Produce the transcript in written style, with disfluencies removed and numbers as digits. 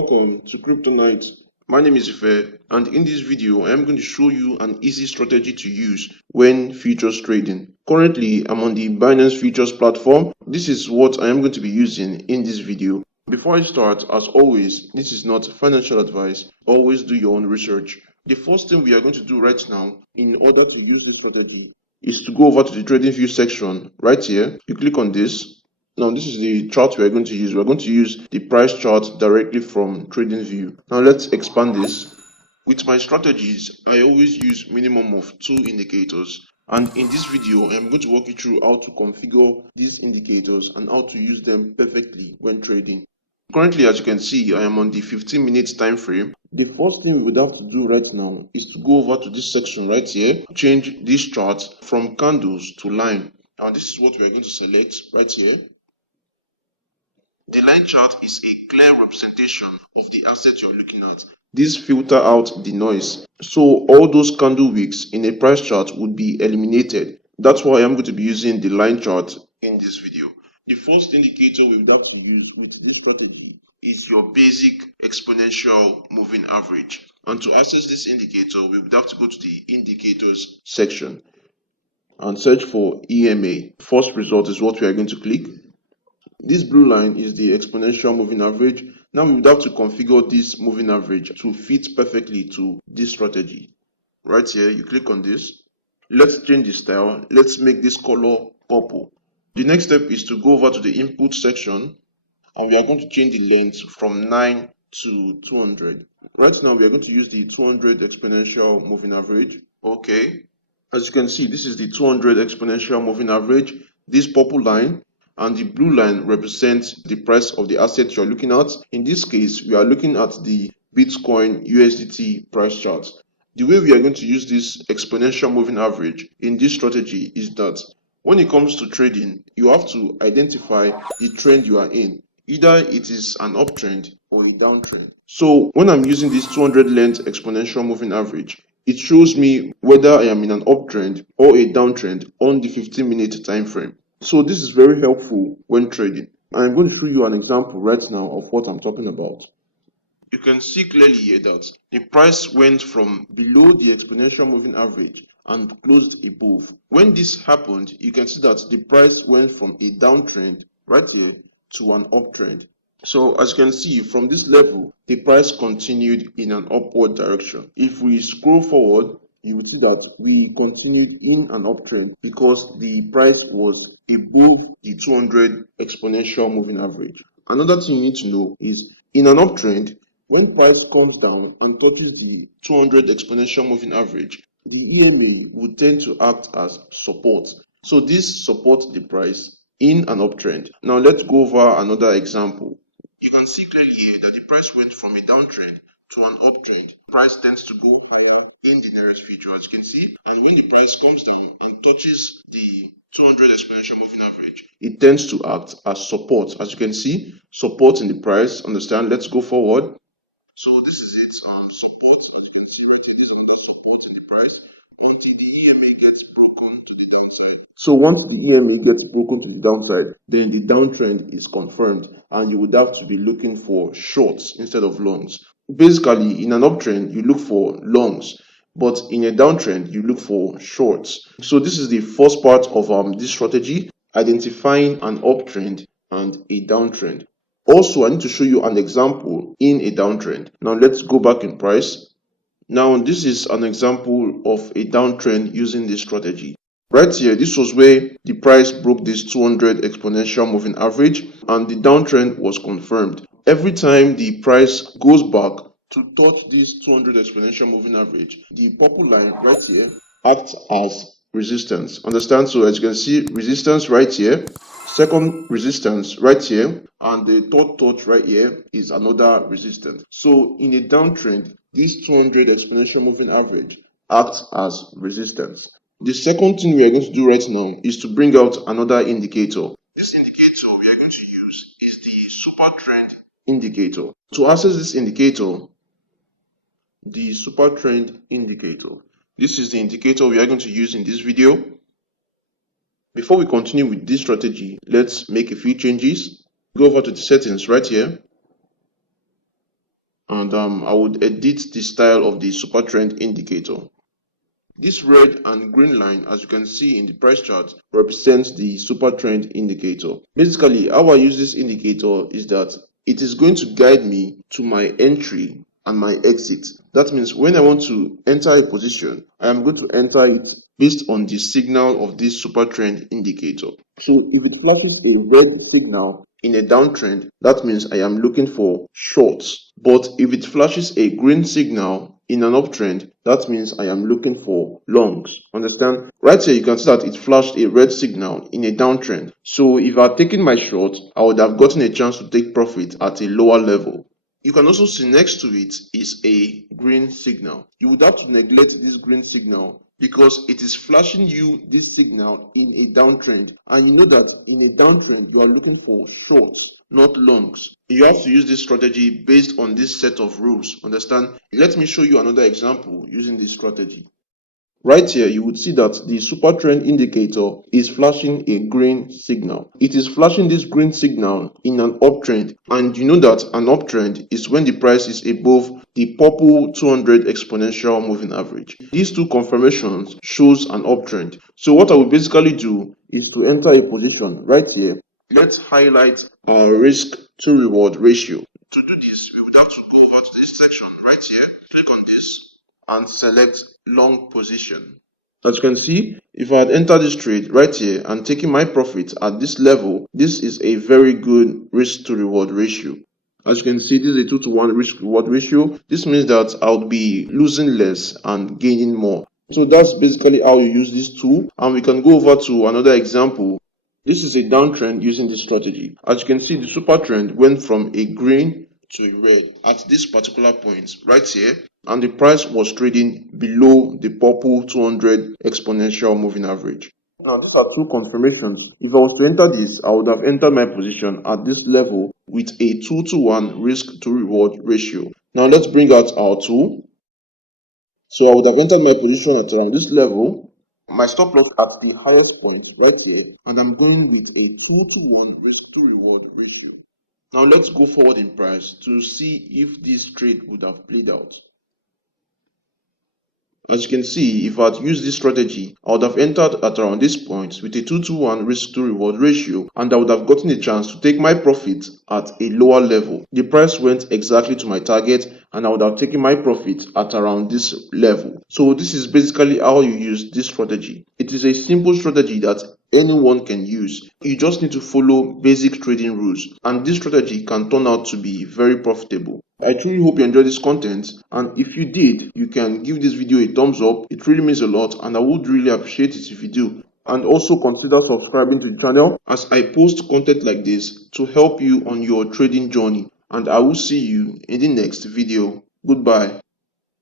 Welcome to Crypto Night. My name is Ife, and in this video I am going to show you an easy strategy to use when futures trading. Currently I'm on the Binance Futures platform. This is what I am going to be using in this video. Before I start, as always, this is not financial advice. Always do your own research. The first thing we are going to do right now in order to use this strategy is to go over to the trading view section right here. You click on this. Now this is the chart we are going to use. We're going to use the price chart directly from TradingView. Now let's expand this. With my strategies, I always use minimum of 2 indicators. And in this video, I'm going to walk you through how to configure these indicators and how to use them perfectly when trading. Currently, as you can see, I am on the 15-minute time frame. The first thing we would have to do right now is to go over to this section right here, change this chart from candles to line. Now this is what we're going to select right here. The line chart is a clear representation of the asset you're looking at. This filter out the noise. So all those candle wicks in a price chart would be eliminated. That's why I'm going to be using the line chart in this video. The first indicator we would have to use with this strategy is your basic exponential moving average. And to access this indicator, we would have to go to the indicators section and search for EMA. First result is what we are going to click. This blue line is the exponential moving average. Now we would have to configure this moving average to fit perfectly to this strategy. Right here, you click on this. Let's change the style. Let's make this color purple. The next step is to go over to the input section and we are going to change the length from 9 to 200. Right now, we are going to use the 200 exponential moving average. Okay. As you can see, this is the 200 exponential moving average. This purple line and the blue line represents the price of the asset you're looking at. In this case, we are looking at the Bitcoin USDT price chart. The way we are going to use this exponential moving average in this strategy is that when it comes to trading, you have to identify the trend you are in. Either it is an uptrend or a downtrend. So when I'm using this 200 length exponential moving average, it shows me whether I am in an uptrend or a downtrend on the 15-minute time frame. So this is very helpful when trading. I'm going to show you an example right now of what I'm talking about. You can see clearly here that the price went from below the exponential moving average and closed above. When this happened, you can see that the price went from a downtrend right here to an uptrend. So as you can see from this level, the price continued in an upward direction. If we scroll forward, you will see that we continued in an uptrend because the price was above the 200 exponential moving average. Another thing you need to know is in an uptrend, when price comes down and touches the 200 exponential moving average, the EMA would tend to act as support. So this supports the price in an uptrend. Now let's go over another example. You can see clearly here that the price went from a downtrend to an uptrend. Price tends to go higher in the nearest future, as you can see. And when the price comes down and touches the 200 exponential moving average, it tends to act as support. As you can see, support in the price. Understand? Let's go forward. So this is it. Support. As you can see right here, this is another support in the price until the EMA gets broken to the downside. So once the EMA gets broken to the downside, then the downtrend is confirmed, and you would have to be looking for shorts instead of longs. Basically, in an uptrend, you look for longs, but in a downtrend, you look for shorts. So this is the first part of this strategy, identifying an uptrend and a downtrend. Also, I need to show you an example in a downtrend. Now let's go back in price. Now this is an example of a downtrend using this strategy. Right here, this was where the price broke this 200 exponential moving average and the downtrend was confirmed. Every time the price goes back to touch this 200 exponential moving average, the purple line right here acts as resistance. Understand? So as you can see, resistance right here, second resistance right here, and the third touch right here is another resistance. So in a downtrend, this 200 exponential moving average acts as resistance. The second thing we are going to do right now is to bring out another indicator. This indicator we are going to use is the super trend indicator. To access this indicator, the super trend indicator, this is the indicator we are going to use in this video. Before we continue with this strategy, let's make a few changes. Go over to the settings right here. and I would edit the style of the super trend indicator. This red and green line, as you can see in the price chart, represents the super trend indicator. Basically, how I use this indicator is that it is going to guide me to my entry and my exit. That means when I want to enter a position, I am going to enter it based on the signal of this super trend indicator. So if it flashes a red signal in a downtrend, that means I am looking for shorts. But if it flashes a green signal in an uptrend, that means I am looking for longs. Understand? Right here, you can see that it flashed a red signal in a downtrend. So if I had taken my short, I would have gotten a chance to take profit at a lower level. You can also see next to it is a green signal. You would have to neglect this green signal because it is flashing you this signal in a downtrend, and you know that in a downtrend you are looking for shorts, not longs. You have to use this strategy based on this set of rules. Understand? Let me show you another example using this strategy. Right here, you would see that the super trend indicator is flashing a green signal. It is flashing this green signal in an uptrend, and you know that an uptrend is when the price is above the purple 200 exponential moving average. These two confirmations shows an uptrend. So what I will basically do is to enter a position right here. Let's highlight our risk to reward ratio. To do this, we would have to go over to this section right here, click on this, and select long position. As you can see, if I had entered this trade right here and taken my profit at this level, this is a very good risk to reward ratio. As you can see, this is a 2-to-1 risk reward ratio. This means that I'll be losing less and gaining more. So that's basically how you use this tool, and we can go over to another example. This is a downtrend using this strategy. As you can see, the super trend went from a green to a red at this particular point right here, and the price was trading below the purple 200 exponential moving average. Now these are two confirmations. If I was to enter this, I would have entered my position at this level with a 2-to-1 risk to reward ratio. Now let's bring out our tool. So I would have entered my position at around this level, my stop loss at the highest point right here, and I'm going with a 2-to-1 risk to reward ratio. Now let's go forward in price to see if this trade would have played out. As you can see, if I had used this strategy, I would have entered at around this point with a 2-to-1 risk to reward ratio, and I would have gotten a chance to take my profit at a lower level. The price went exactly to my target, and I would have taken my profit at around this level. So this is basically how you use this strategy. It is a simple strategy that anyone can use. You just need to follow basic trading rules, and this strategy can turn out to be very profitable. I truly hope you enjoyed this content, and if you did, you can give this video a thumbs up. It really means a lot, and I would really appreciate it if you do. And also consider subscribing to the channel, as I post content like this to help you on your trading journey. And I will see you in the next video. Goodbye.